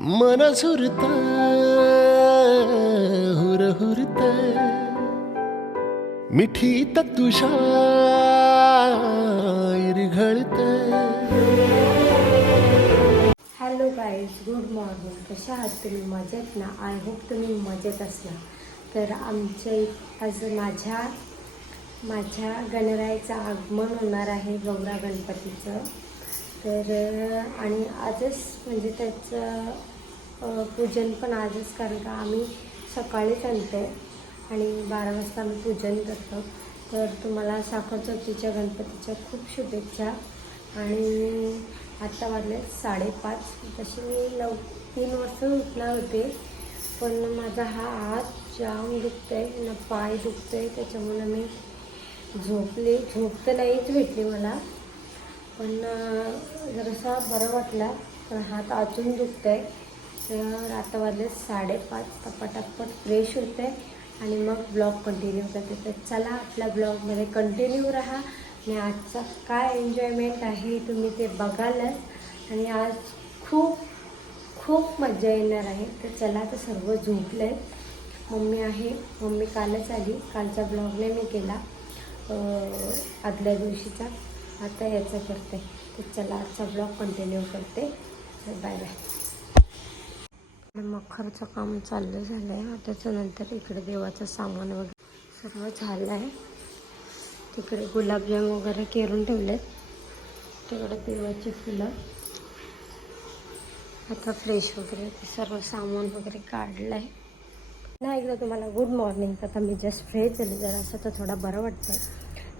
मन झुरत हुरहुरत मिठीत तुझ्या इरघळत. Hello guys, good morning. कशा आहात तुम्ही? मजेत ना? आय होप तुम्ही मजेत असला. तर आज माझ्या गणरायाचं आगमन होणार आहे, गौरा गणपतीचं. तर आणि आजच म्हणजे त्याचं पूजन पण आजच, कारण का आम्ही सकाळीच आणतो आणि 12 वाजता आम्ही पूजन करतो. तर तुम्हाला साखर चौथीच्या गणपतीच्या खूप शुभेच्छा. आणि आत्ता वाजले 5:30. तशी मी 3 वाजता उठणार होते, पण माझा हा हात जाम दुखतो आहे ना, पाय दुखतो आहे, त्याच्यामुळे मी झोप तर नाहीच भेटली मला. पण जरासा बरं वाटला, पण हात अजून दुखत आहे. तर आता वाजले 5:30. पटापट फ्रेश होते आणि मग ब्लॉग कंटिन्यू करते. तर चला, आपल्या ब्लॉगमध्ये कंटिन्यू राहा आणि आजचा काय एन्जॉयमेंट आहे तुम्ही ते बघालच. आणि आज खूप खूप मजा येणार आहे. तर चला, तर सर्व झोपले आहेत. मम्मी कालच आली. कालचा ब्लॉग नाही मी केला, आदल्या दिवशीचा. आता याचं करते. तर चला, आजचा ब्लॉग कंटिन्यू करते. Bye bye. मखरचं काम झालं आहे. त्याच्यानंतर इकडे देवाचं सामान वगैरे सर्व झालं आहे. तिकडे गुलाबजाम वगैरे केरून ठेवलेत. तिकडे देवाची फुलं. आता फ्रेश वगैरे ते सर्व सामान वगैरे काढलं आहे ना. एकदा तुम्हाला गुड मॉर्निंग. आता मी जस्ट फ्रेश झाली. जरा असं तर थोडा बरं वाटतं.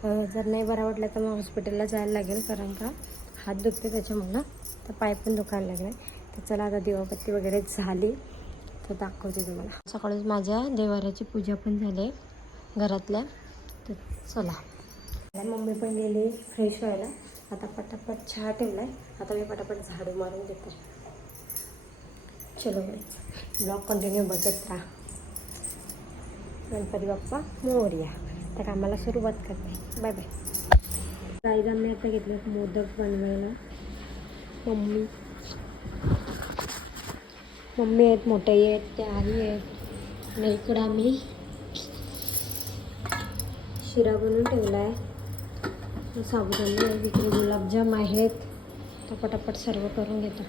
जर नाही बरं वाटलं तर मग हॉस्पिटलला जायला लागेल, कारण का हात दुखते त्याच्यामुळं. तर पाय पण दुखायला लागले. तर चला, आता दिवाबत्ती वगैरे झाली तर दाखवते तुम्हाला. सकाळीच माझ्या देवाऱ्याची पूजा पण झाली घरातल्या. तर चला, मम्मी पण गेली फ्रेश व्हायला. आता पटापट चहा ठेवला आहे. आता मी पटापट झाडू मारून देते. चलो ब्लॉग कंटिन्यू बघत राहा. गणपती बाप्पा मोरया. त्या कामाला सुरुवात करते. Bye bye. गाईज, आम्ही आता घेतले मोदक बनवायला. मम्मी आहेत, मोठे आहेत, ते आई आहेत. आणि इकडं आम्ही शिरा बनवून ठेवला आहे. साबुदाणे आहे. इकडे गुलाबजाम आहेत. तर पटापट सर्व करून घेतो.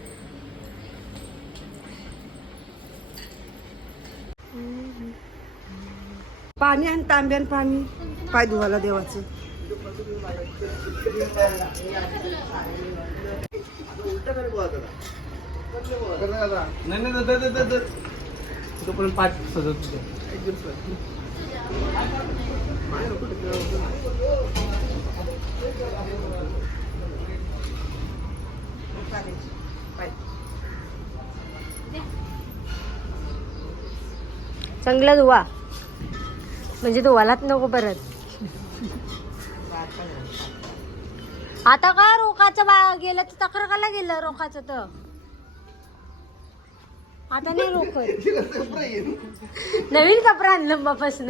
पाणी आणि तांब्यान पाणी पाय धुवायला देवाचं. पाठ सजत चांगलं धुवा, म्हणजे धुवालाच नको परत. आता काय रोखाचं गेलं तर तक्रार करायला गेलं. रोखाचं तर आता नाही रोखत. नवीन कपडा आणलं बापासून.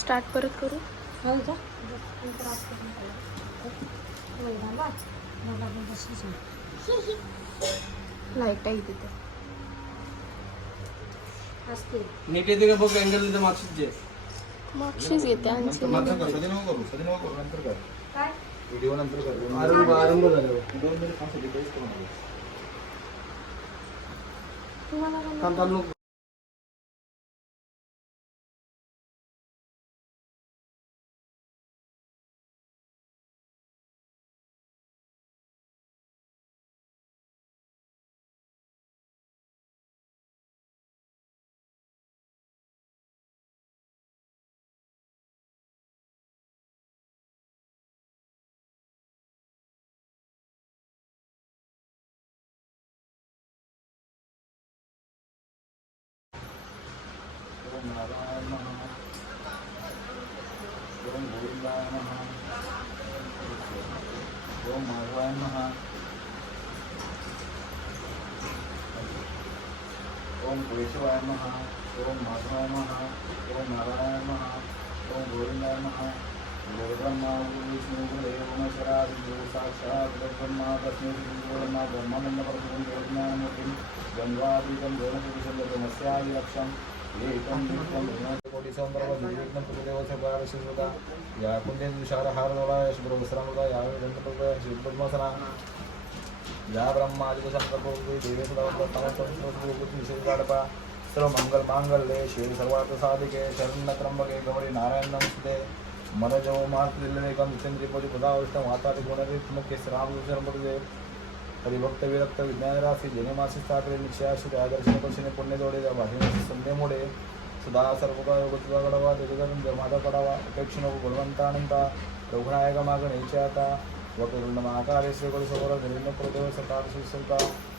स्टार्ट परत करू. लाईट आहे तिथे. नीट येते का बघ. अँगल तर मागशीच जे मागशीच येते. आणखी आरंभ झाल्यावर ओम ओम केशवाय नमः ओम माधवाय नमः ओम नारायणाय नमः ओम गोविंदाय नमः गुरुब्रह्मा गुरुविष्णु गुरुदेवो महेश्वरा गुरु साक्षात् ब्रह्मा तस्मै श्रीगुरुब्रह्मा ब्रह्मानन्दपरब्रह्मं ज्ञानमूर्तिं गंगातीतं ज्ञानपुरुषोत्तमस्यादिलक्ष्यम् एकं नित्यं कोटिसौन्दर्यं प्रदेवस्य पारशिवदा या कुंदेन विशालहारदोला शुभ्रवस्त्रानुदा या दन्तपदा शिवपद्मासना या ब्रह्मादिवसंकल्पो देवेशदाडपा सर्वमंगलमांगल्ये शिवे सर्वार्थसाधिके शरण्यत्र्यंबके गौरी नारायण नमस्ते मनजो मातृल्लेकं नित्यंद्रिपोति पदावृष्टं वातादिगुणरित्मुखे श्रामभूषणपदे हरिभक्त विरक्त विज्ञानराशी जनेमासी स्थापले निश्चयाशी आदर्शन पक्षिणे पुण्यजोडे भाषेने संध्येमुळे सदा सर्वकाळ गोत्वा गडवा देवगण माता पडावा अपेक्षिनो गुणवंतानंता रघुनायक मागणेचे आता वकरुंड महाकार्य श्रीगुरु समोर धरीन प्रदेव सकार सुसंता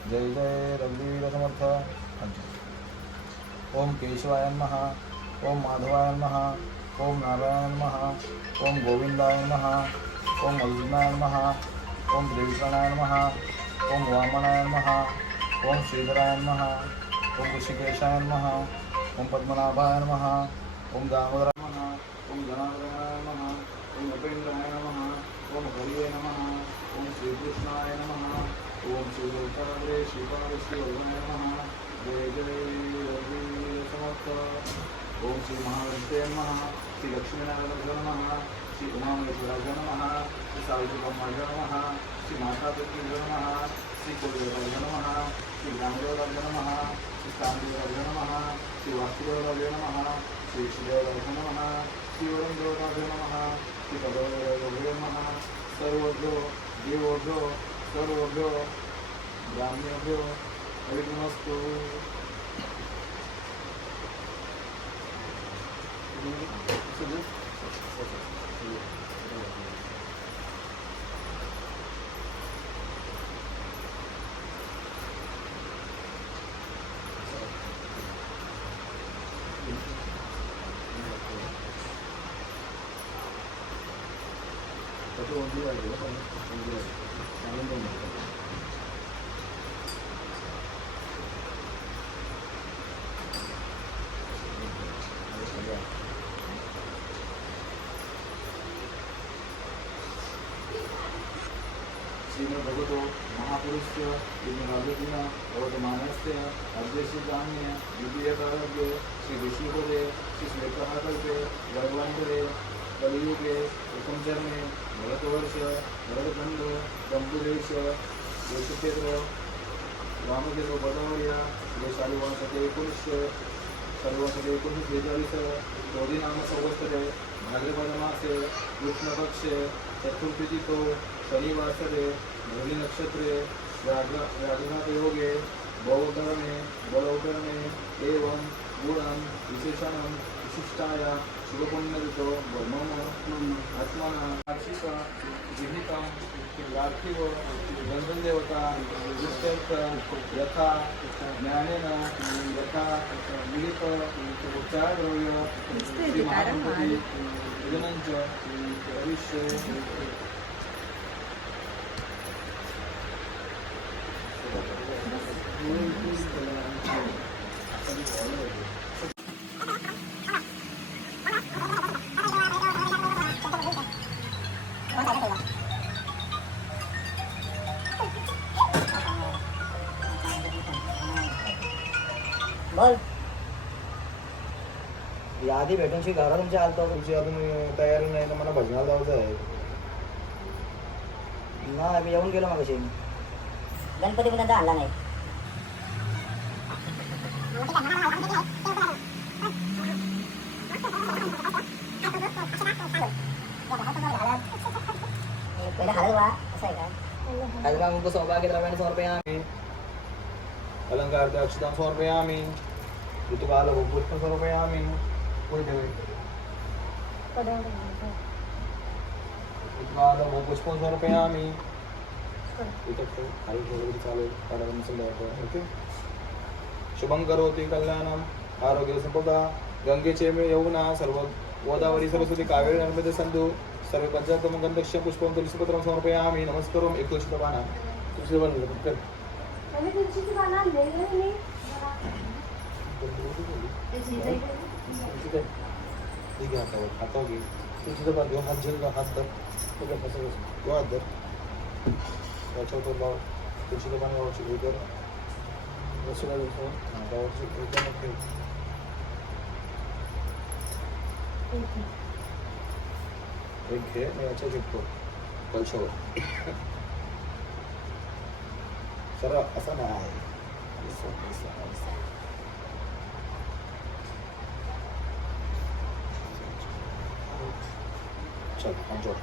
जय जय रघुवीर समर्थ ओम केशवाय नमः ओम माधवाय नमः ओम नारायणाय नमः ओम गोविंदाय नमः ओम अर्जुनाय नमः ओम त्रिविक्रमाय नमः ओम वामनाय नमः ओम श्रीधराय नमः ओम ऋषिकेशाय नमः ओम पद्मनाभाय नमः ओम दामोदराय नमः ओम जनार्दनाय नमः ओम उपेन्द्राय नमः ओम हरिये नमः ओम श्रीकृष्णाय नमः ओम श्रीदत्तात्रेय श्रीपादश्रीवल्लभाय नमः जय जय रघुवीर समर्थ ओम श्री महाविष्णवे नमः श्री लक्ष्मीनारायणाय नमः श्री उमामहेश्वराय नमः श्री सावित्रीब्रह्माय नमः श्री माता तुलसीदेवाय नमः श्री कुलदेवाय नमः श्री रामदेवाय नमः श्री स्थानदेवाय नमः श्री वासुदेवाय नमः श्री श्रीदेवाय नमः श्री वरुणदेवाय नमः श्री पददेवाय नमः सर्वभ्यो देवोभ्यो सर्वभ्यो ब्राह्मणेभ्यो हरिनमस्तु श्रीमद् भगवतो महापुरुषस्य राजकीय वर्तमानस्य अध्यक्षान्य द्वितीयकालज्ञ श्री विष्णुपदे श्री श्वेतहाकल्पे वर्वान्तरे कलियुगे प्रथम चरणे भरतवर्ष भरतखंड गंभीरेश यशक्षेत्र रामदेव बदवर्य शालिवासते 1942 चौदी नाम संवत्सरे भाद्रपद मासे कृष्णपक्षे चतुर्थीतो शनिवासरे धोनी नक्षत्रे राजनाथयोगे बलौकरणे एवं गुणं विशेषणं विशिष्टाया शुभपुण्यऋतो मम आत्मना आशिष विहितं पार्थिव गंधदेवता दुष्टर्थ यथा ज्ञानेन यथा विहित उपचारद्रव्य श्रीमहागणपती पूजनञ्च भविष्ये बोल यादी भेटून शी घरा तुमच्या आलतो तुमची अजून तयारी नाही तर मला भजनाला जायचं आहे ना मी येऊन गेलो मागाशी गणपती पर्यंत आणला नाही पहिले हळद वा असं आहे का आज उनको सौभाग्य द्रव्याने समर्पयामि अलंकार अक्षतां समर्पयामि ऋतुकाल पुष्पं समर्पयामि पुढे ठेवे ऋतुकाल पुष्पं समर्पयामि काही थोडं चालेल कारण ओके शुभं करोति कल्याणं आरोग्य संपदा गंगेचे मे यमुना सर्व गोदावरी सरस्वती कावेरी नर्मदे सिंधु सर्व पंचायतम गंधक्ष पुष्पं तुलसीपत्रं समर्पयामि नमस्करोम एक तुलसीपाना तुलसीपान कर तुळशीची पानं आणलेली नाही मी. ठीक आहे हातावर घे तुझी जर घेऊन हात झेल हात धर बघा कसं कसं तो हात धर त्याच्यावर तो लाव तुझी तर पाणी गावाची हे कर बसू गावाची एकदम ठेव एक घे आणि याच्या चिपको कलशावर सरळ असा नाही चल आमच्या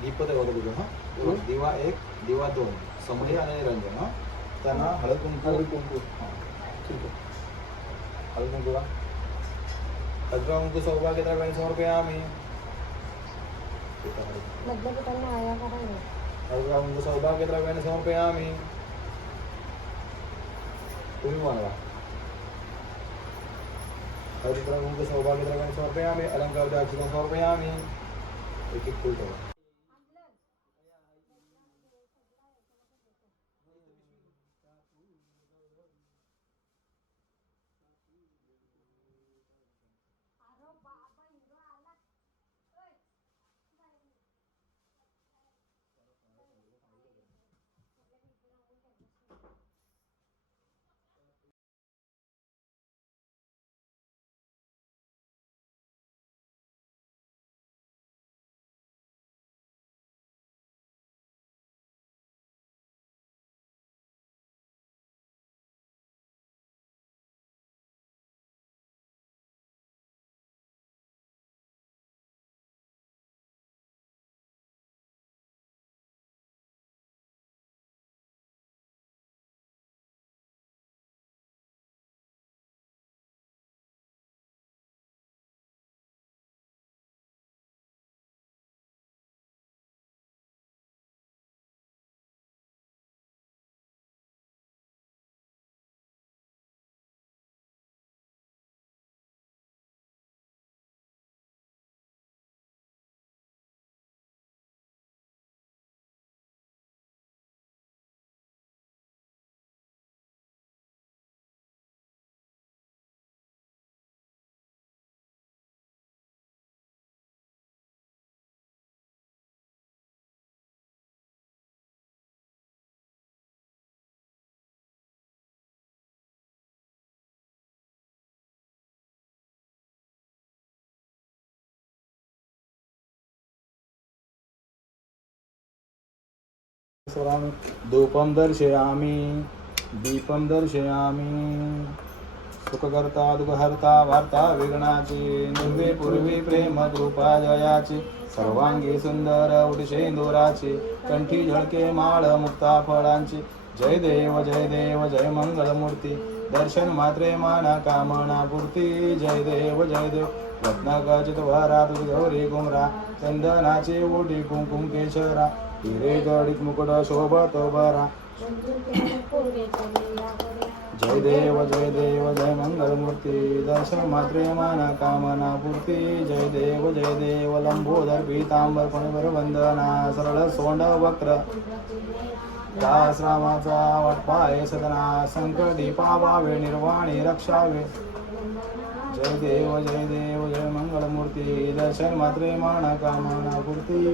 दीप ते बघा तुझं हां दिवा 1 दिवा 2 समडी आणि निरंजन हां त्यांना हळद कुंकू हां ठीक आहे हळद कुंकूला हळद सौभाग्य द्रव्याने समर्पयामी मधल्या पिठांना आया करायला हळद सौभाग्य द्रव्याने समर्पयामी तुम्ही मानवा हरिद्रावंग सौभाग्य द्रव्याने समर्पयामी अलंकार दाक्षिणा समर्पयामी एक एक फूल ठेवा धूपं दर्शयामि दीपं दर्शयामि सुखकर्ता दुःखहर्ता वार्ता विघ्नाची निर्वे पूर्वी प्रेम कृपा जयाची सर्वांगी सुंदर उडशेंदुराची कंठी झळके माळ मुक्ता फळांची जय देव जय मंगलमूर्ती दर्शन मात्रे माना कामना पूर्ती जय देव रत्नागचित वरा तुझ गौरी गुमरा चंदनाचे ओटी कुंकुम केशरा हिरे जडित मुकुट शोभत बरा जय देव जय मंगलमूर्ती दर्शन मात्रे माना कामना पूर्ती जय देव लंबोदर पीतांबर फणीवर वंदना सरळ सोंड वक्र दास रामाचा वटपाय सदना संकटी पावावे निर्वाणी रक्षावे जय देव जय मंगलमूर्ती दर्शन मात्रे माना कामना पूर्ती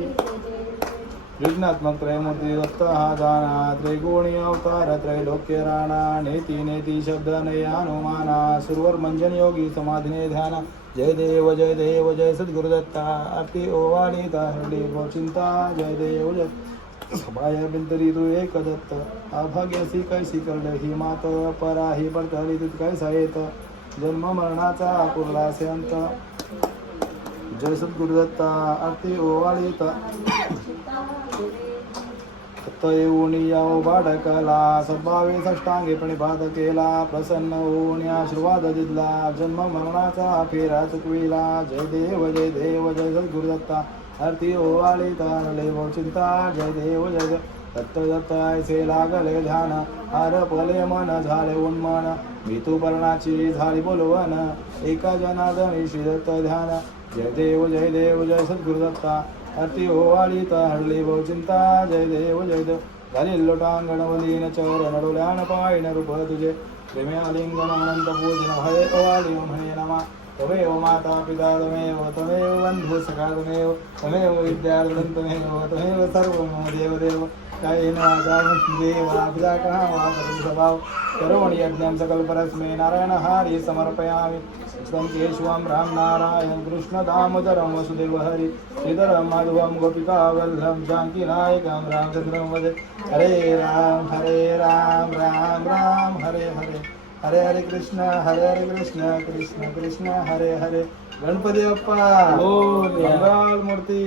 विघ्नात्मक त्रयमूर्ती दत्त हा दाना त्रिगुणी अवतार त्रैलोक्य राणा नेती शब्द नयानुमाना सुरवर मंजन योगी समाधिने ध्याना जय देव जय सद्गुरुदत्ता आरती ओवाळीता हरडी चिंता जय देव जय सभाया बिंतरी तू एक दत्त अभाग्यासी कैसी करड ही मात पराही पडतली तित कैसा येत जन्म मरणाचा पुरला अंत जय सद्गुरुदत्ता आरती ओवाळीता येऊनी याव बाडकला सद्भावे षष्टांगे प्रणिपात केला प्रसन्न होऊन आशीर्वाद दिला जन्म मरणाचा फेरा चुकविला जय देव जय सद्गुरुदत्ता आरती ओवाळीता लेव चिंता जय देव दत्त ऐसे लागले ध्यान हरपले मन झाले उन्मन भीतुपर्णाची झाली बोलवन एका जनार्दनी श्री दत्त ध्यान जय देव जय सद्गुरुदत्ता आरती ओवाळीता हरली चिंता जय देव गलिल्लोटांगणवलीन चरणडोल्यान पायन रूप तुझे प्रेमे आलिंगन अनंत पूजन हरे कवालिम हरे नमा तमेव माता पिता तमेव बंधु सखा तमेव विद्यार्थं तमेव सर्वं मम देवदेव कायेन वाचा देवाभिधाकः स्वभाव करोमि यज्ञं सकलपरस्मै नारायण हरि समर्पयामि केशवं राम नारायण कृष्ण दामोदरं वसुदेव हरि श्रीधरं माधवं गोपिका वल्लभं जानकीनायकं रामचन्द्रं वदे हरे राम राम राम हरे हरे हरे हरे कृष्ण कृष्ण कृष्ण हरे हरे गणपती बाप्पा मंगल मूर्ती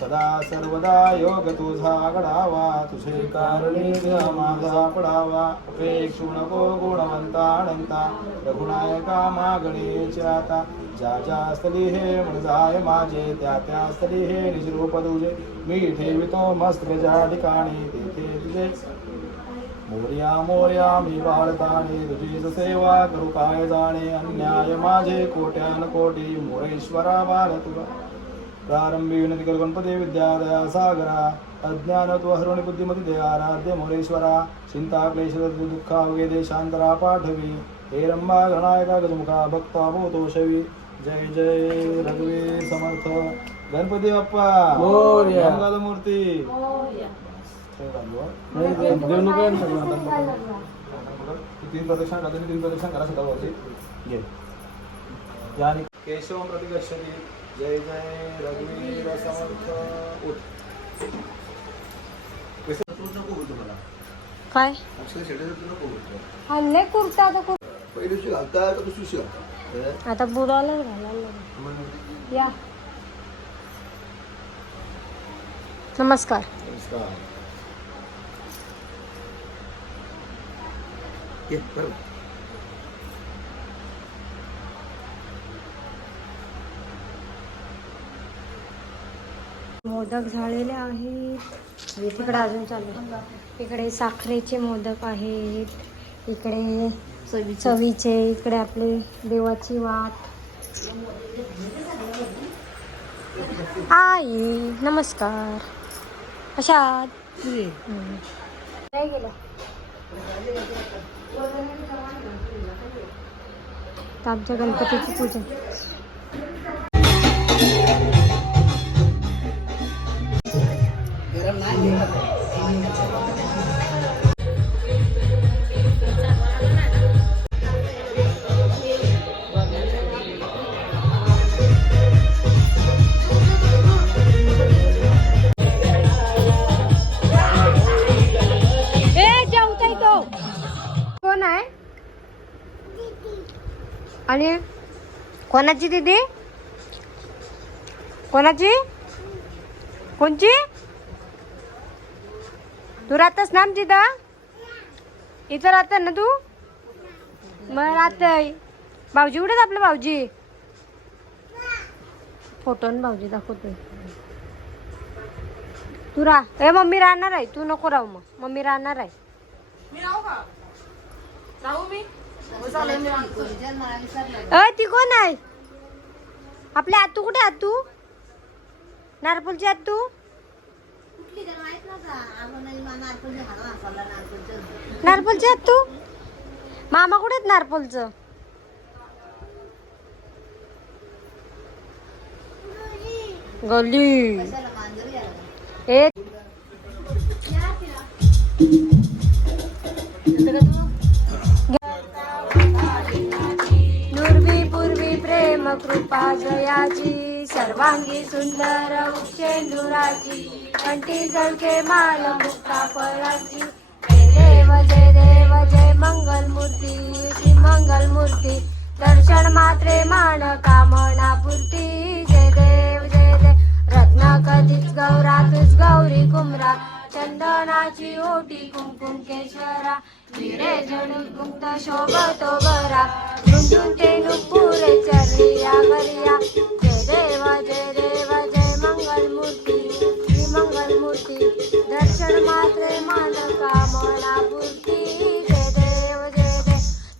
सदा सर्वदा योग तुझा घडावा तुझे कारणे माझा पडावा अपेक्षू नको गुणवंता अनंता रघुनायका मागणेचे आता ज्या स्थली हे म्हण जाय माझे त्या स्थली हे निजरूप तुझे मी ठेवितो मस्तक ज्या ठिकाणी तेथे तुझे मोर्या मी बाळताने तुझीच सेवा करू काय जाणे अन्याय माझे कोट्यान कोटी मोरेश्वरा बाल तुला प्रारंभी विनंती कर गणपती विद्यादया सागरा अज्ञान तू हरुणी बुद्धिमती दे आराध्य मोरेश्वरा चिंता क्लेश दुःखा वेदे शांतरा पाठवी हे रंभा गणायका गजमुखा भक्ता भूतो शवी जय जय रघुवीर समर्थ गणपती बाप्पा मंगल मूर्ती तीन प्रदक्षिणा करते 3 प्रदक्षिणा करा सुद्धा वरती घे यानी केशवं प्रति गच्छति जय जय रघुवीर समर्थ उठ काय अक्षय शेडे तुला बोलतो आणले कुर्ता आता पहिली दिवशी घालता का दुसरी दिवशी घालता आता बुडाला घालायला या नमस्कार नमस्कार ये बरोबर मोदक झालेले आहेत तिकडे अजून चालू आहे. इकडे साखरेचे मोदक आहेत इकडे चवीचे इकडे आपले देवाची वाट आई नमस्कार कशात काय गेलं तर आमच्या गणपतीची पूजा कोण आहे आणि कोणाची दीदी कोणाची कोणची तू राहतस ना तिथं इथं राहत ना तू मग राहतय भाऊजी कुठे आपलं भाऊजी फोटो भाऊजी दाखवतोय तू राह ए मम्मी राहणार आहे तू नको राहू मग मम्मी राहणार आहे ती कोण आहे आपल्या आतू कुठे आतू नारपूलची आतू नारपोलची आतू मामा कुठे आहेत नारपोलचं गली ए नुर्वी पूर्वी प्रेम कृपा जयाची सर्वांगी सुंदर उक्षेंदुराची कंठी झळके माल मुक्ता फळाची जय देव जय मंगल मूर्ती श्री मंगल मूर्ती दर्शन मात्रे मान कामना पूर्ती जय देव रत्न कधीच गौरा तुझ गौरी कुमरा चंदनाची ओटी कुंकुम केशवरा हिरे जडून मुक्त शोभतो बरा गुंतून ते नुपुरे चरिया गरिया जय देव जय मंगल मूर्ती श्री मंगल मूर्ती दर्शन मात्रे मान कामना पूर्ती जय देव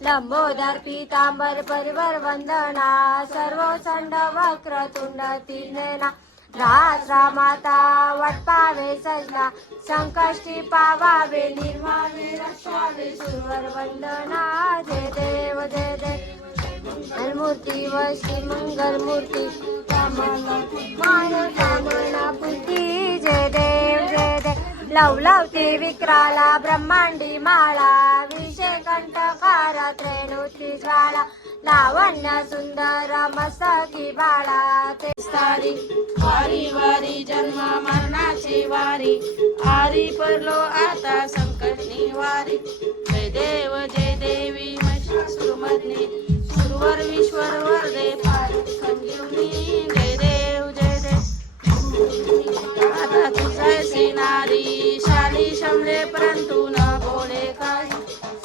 लंबोदर पीतांबर परिवर वंदना सर्व संड वक्र तुंड तीर्णेना रात्रा माता वाट पावे सजना संकष्टी पावावे निर्वावे रक्षावे सुरवर वंदना जय देव जय देव मंगलमूर्ती व श्री मंगलमूर्ती कामना पुती जय देव जय देव लवलवती विक्राला ब्रह्मांडी माळा विषय कंठकार त्रेणुती ज्वाला लावण्य सुंदर मस्तकी बाळा ते सारी वारी वारी जन्म मरणाची वारी आरी पडलो आता संकटनी वारी जय देव जय देवी महिषासुरमर्दिनी सुरवर विश्वर वरदे पार संजीवनी जय देव आता तुझे नारी शाली शमले परंतु न बोले काही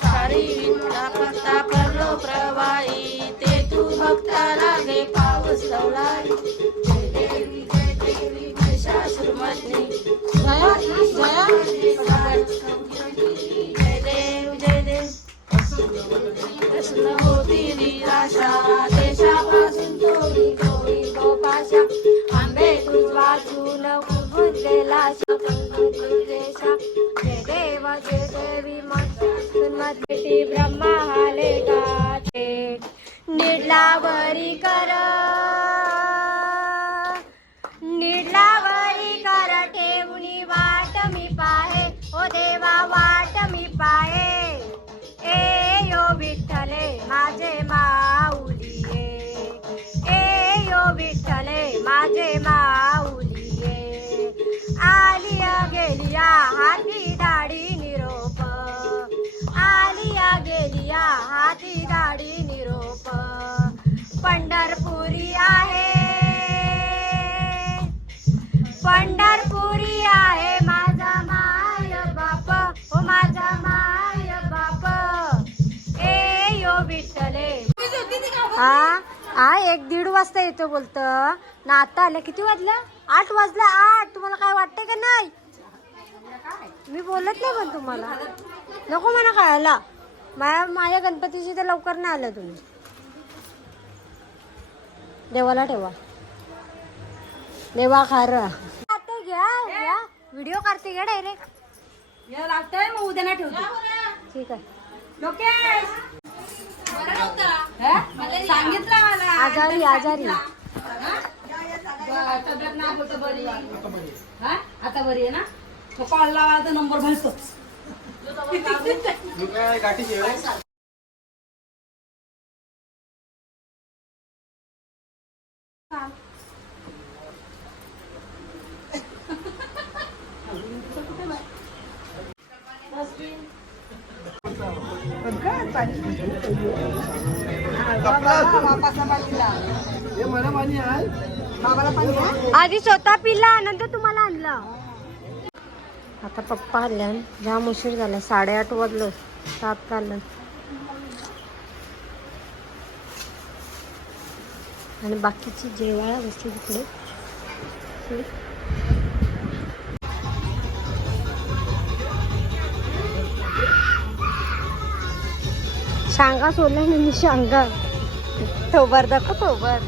सारी विद्या पत्ता पडलो प्रवाही ते तू भक्ता लागे पाऊस लवलाई जय देवी महिषासुरमर्दिनी जया जया जय देव प्रसन्न होती निराशा देशापासून तोडी गोपाशा आंबे तू वाचून उभुजलेला देशा जय देव जय देवी मती ब्रह्मा हाले गाते निर्लावरी कर ठेवणी वाट मी पाहे ओ देवा वाट मी पाहे ए यो विठ्ठले माझे माऊलिये ए यो विठ्ठले माझे माऊलिये आलिया गेलिया हाती दाढी निरोप आलिया गेलिया हाती दाढी निरोप पंढरपुरी आहे पंढरपुरी आहे माझा माय बाप हो माझा माय बाप ए यो विठ्ठले हा 1-1:30 वाजता येतो बोलतं ना आता आलं किती वाजलं 8 वाजलं 8 तुम्हाला काय वाटतं का नाही मी बोलत नाही पण तुम्हाला नको म्हणा काय आला माझ्या गणपतीची तर लवकर नाही आलं तुम्ही देवाला ठेवा देवा खार घ्या व्हिडिओ काढते घ्या डायरेक्ट लागतंय मग उद्या नाही ठेवतो ठीक आहे लोकेश सांगितलं मला आजारी तब्येत नाही होतं बरी आता बरी आहे ना तो कॉल लावा तर नंबर भरतोच गाठी आधी स्वतः पिला नंतर तुम्हाला आणलं आता पप्पा आल्या जाम उशीर झाला 8:30 वाजलं 7 आलं आणि बाकीची जेवायला बसली तिकडे शांगा सोडल्या मी शांगा थोबार दाखव थोबार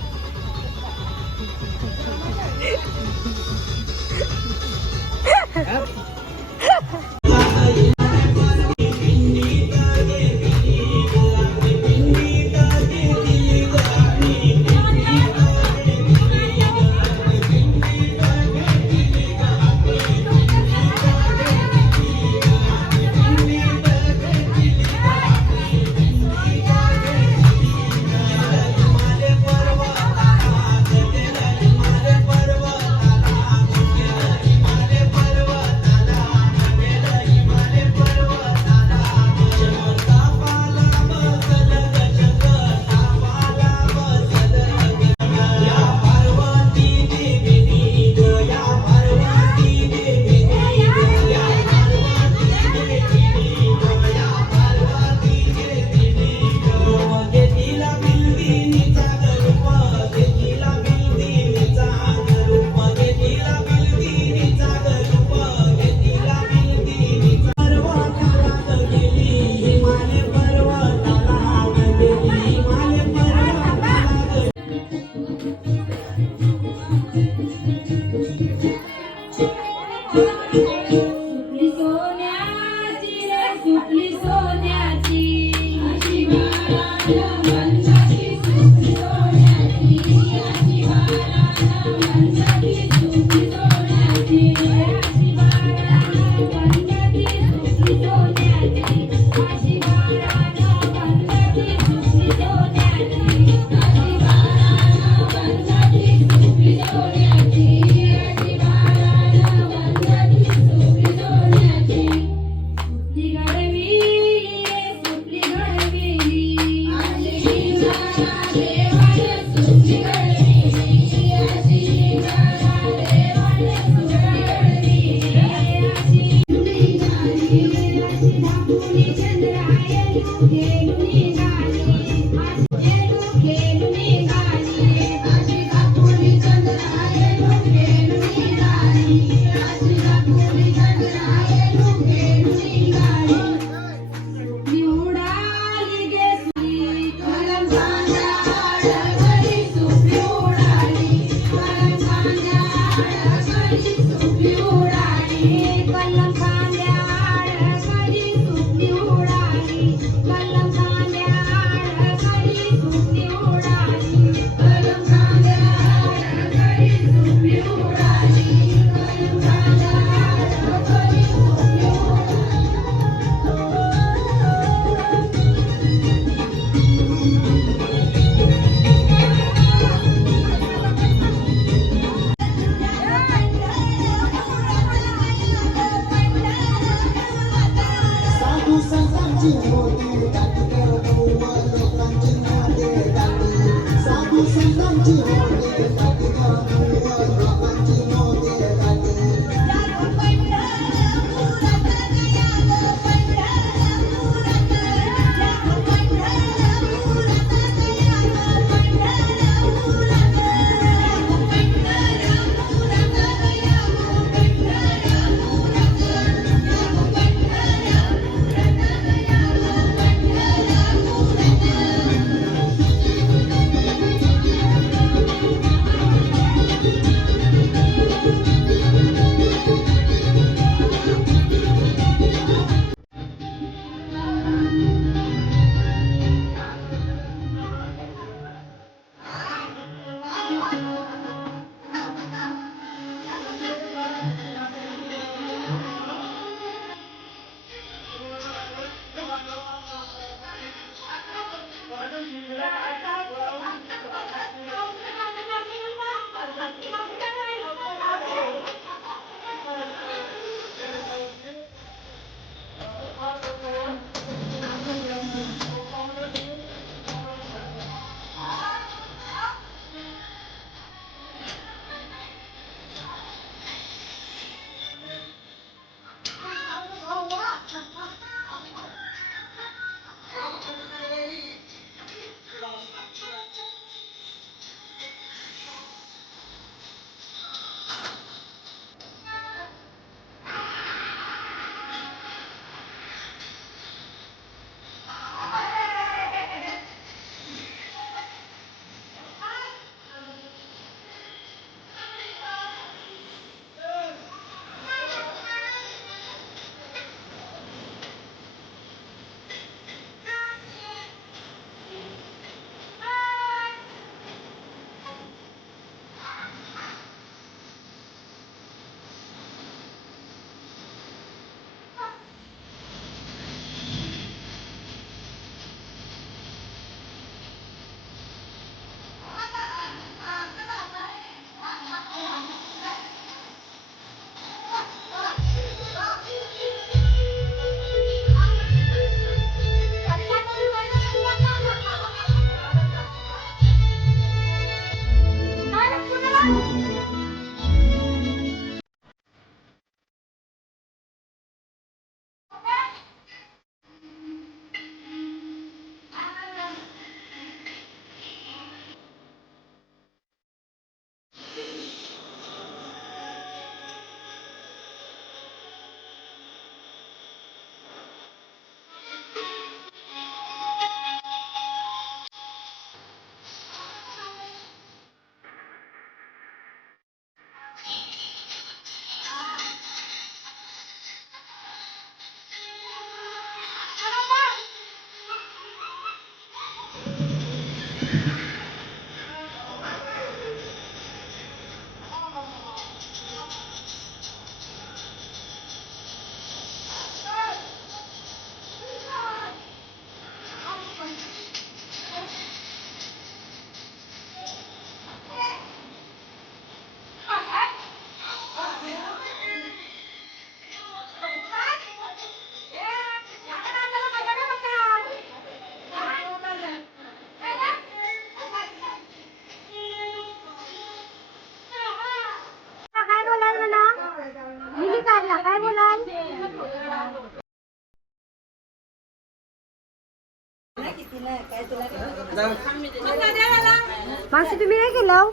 मावशी तुम्ही नाही केलं हो?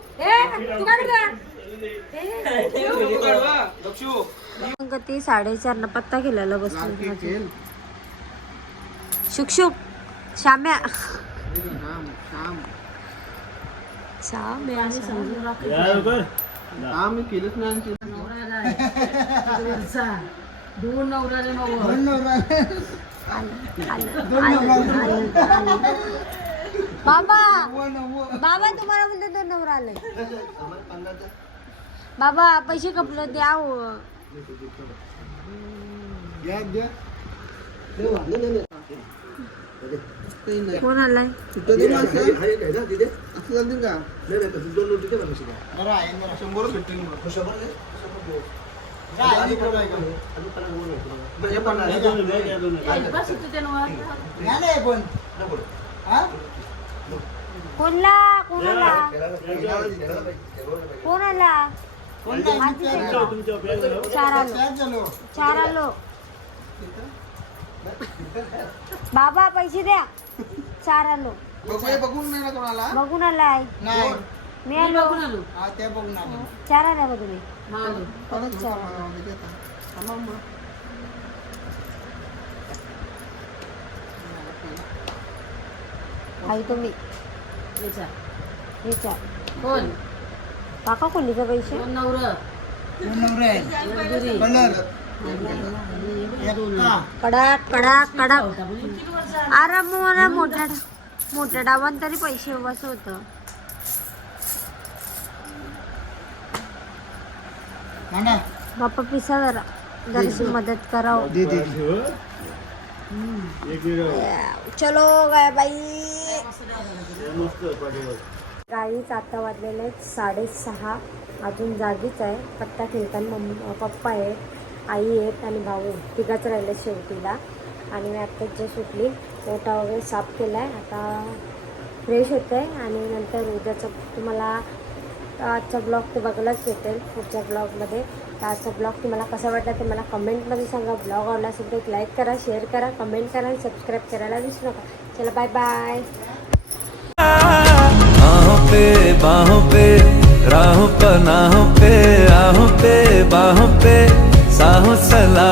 मग ती 4:30 पत्ता केलेला बसलो शुक श्याम्या आम्ही केलंच नाही बाबा बाबा तुम्हाला म्हणते 2 नवरा आले बाबा पैसे कपलं द्या हो. कोण आलाय कोणला कोण आला 4 आलो बाबा पैसे द्या 4 आलो बघून आलाय मी आलो 4 आला का तुम्ही परत 4 आई तुम्ही विचार कोण काका कोणीचे पैसे कडक कडक कडक अरे मला मोठ्या डाबान तरी पैसे बस होत बाप्पा पिसा जरा जराशी मदत कराव चलो गाय बाई गाईच आता वाजलेले 6:30 अजून जागीच आहे पत्ता खेळताना पप्पा आहेत आई आहेत आणि भाऊ तिघाच राहिले शेवटीला आणि मी आत्ताच जे सुटली ओटा वगैरे साफ केला आहे आता फ्रेश होते आणि नंतर उद्याचं तुम्हाला आजचा ब्लॉग ते बघायलाच भेटेल पुढच्या ब्लॉगमध्ये तर आजचा ब्लॉग तुम्हाला कसा वाटला ते मला कमेंटमध्ये सांगा ब्लॉग आवडला असेल तर एक लाईक करा शेअर करा कमेंट करा आणि सबस्क्राईब करायला विसरू नका चला बाय बाय बाहों पे राहों पनाहों पे आहों पे बाहों पे साहों सलाह